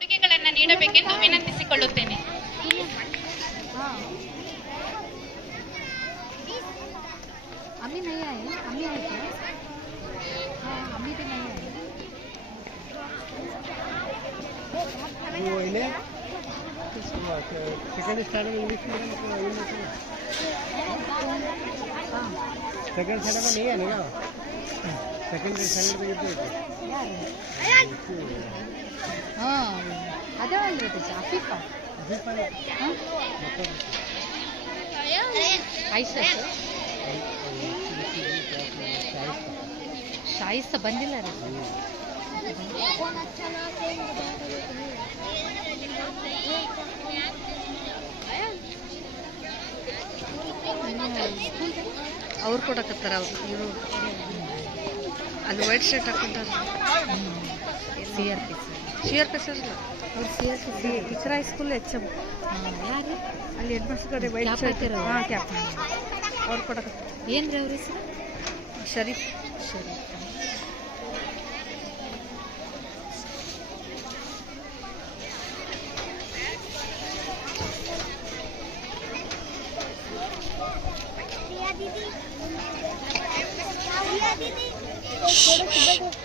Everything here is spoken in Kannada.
ಉಡುಗೆಗಳನ್ನು ನೀಡಬೇಕೆಂದು ವಿನಂತಿಸಿಕೊಳ್ಳುತ್ತೇನೆ. अम्मी नहीं आई, अम्मी आई क्या? हाँ, अम्मी भी नहीं आई. वो इन्हें सेकंड स्टैंडर्ड में इंग्लिश मीडियम हाँ. सेकंड स्टैंडर्ड में नहीं है ना सेकंड स्टैंडर्ड में कितने हाँ, अदे वाले रहते हैं अफीफा. हाँ. आयशा शाइस्ता ಬಂದಿಲ್ಲ ರೀ. ಅವ್ರು ಕೊಡಕತ್ತಾರ ಅವ್ರು ಇವರು ಅಲ್ಲಿ ವೈಟ್ ಶರ್ಟ್ ಹಾಕೊಂತಾರ. ಸಿ ಆರ್ ಪಿ ಸರ್ ಅವ್ರು ಸಿ ಆರ್ ಪಿ ಕಿಚರಾ ಸ್ಕೂಲ್ ಎಚ್ ಎಮ್ ಯಾರು ಅಲ್ಲಿ ಹೆಡ್ ಮಾಸ್ಟರ್ ಕಡೆ ವೈಟ್ ಶರ್ಟ್ ಹಾಂ ಕ್ಯಾಪ್ ಅವ್ರು ಕೊಡಕತ್ತಾರ. ಏನು ರೀ ಅವ್ರ ಹೆಸರು? ಶರೀಫ್. दीदी